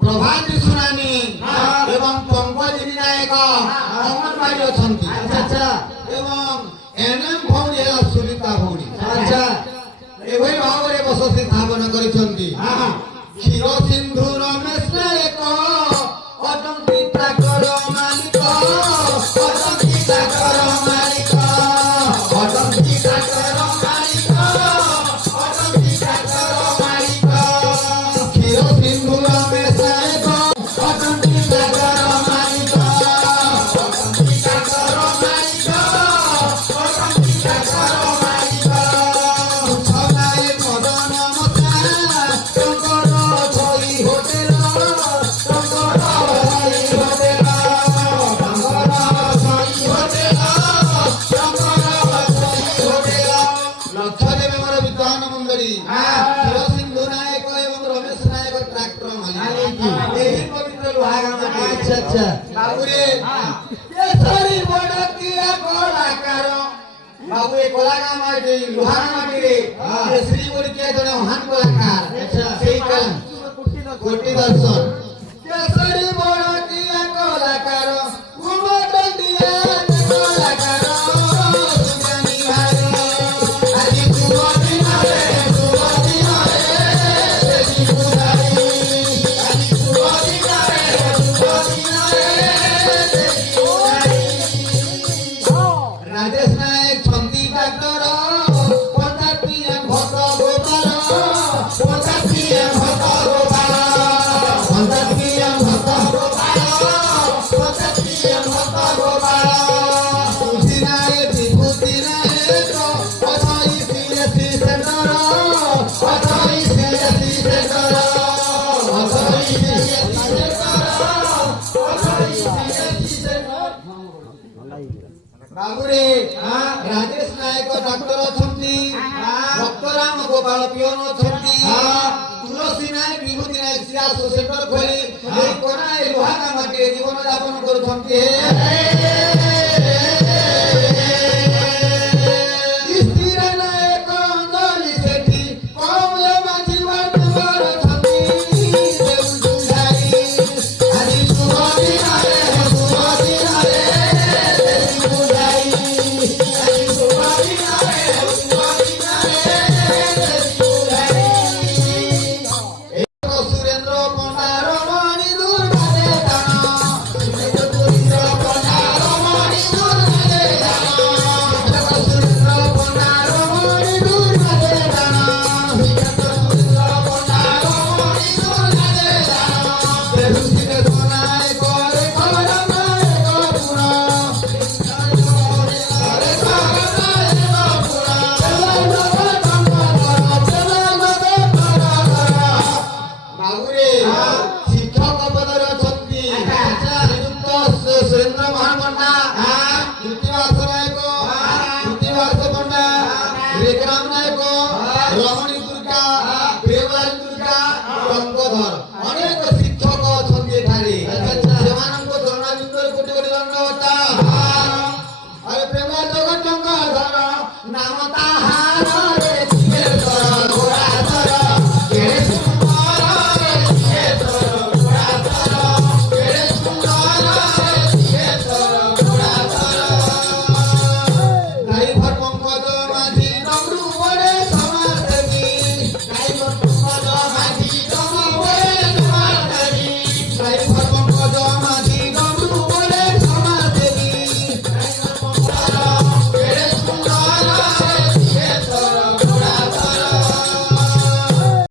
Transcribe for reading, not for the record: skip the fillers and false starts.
प्रभात सुनानी एवं पंकज नायक अंगनवाड़ी अछंती अच्छा एवं एनएम भौणी सुनीता भौणी अच्छा एभई भाव में बसती स्थापना करिसंती क्षीर सिंधु रमेश नायक अटंकी ठाकर मालिक अटंकी ठाकर मालिक अटंकी ठाकर मालिक अटंकी ठाकर मालिक क्षीर सिंधु रमेश नायक अटंकी ठाकर मालिक अटंकी ठाकर मालिक अटंकी ठाकर मालिक छलाए मदन मता शंकर छई होटेल शंकर छई होटेल शंकर छई होटेल शंकर छई होटेल लक्षदेव मोर विद्वान मंडली क्षीर सिंधु नायक एवं रमेश नायक ट्रैक्टर मालिक एही पवित्र लुहागा माटी अच्छा बाबूरे केसरी बड़किया कलाकार बाबू ए कलाकार माटी लुहागा माटी रे केसरी बड़किया जने महान कलाकार अच्छा सेही कला कोटि दर्शन केसरी बड़किया कलाकार कुमदंडिया कलाकार सुनानी हारे আজি सुवदिन रे देवी पुजारी আজি सुवदिन रे देवी पुजारी राजेश नायक छंती डॉक्टर पंचायत भक्त गोपाल पंचायत भक्त गोपाल पंचायत भक्त गोपाल पंचायत भक्त गोपाल तुलसी नायक विभूति नायक अथई सीएससी सेंटर अथई सीएससी सेंटर अथई सीएससी सेंटर अथई सीएससी सेंटर बाबूरे राजेश नायक डॉक्टर अछंती भक्तराम गोपाल पियन अछंती तुलसी नायक विभूति नायक सिया सेंटर खोली कोना लुहागा माटी जीवन यापन करूछंती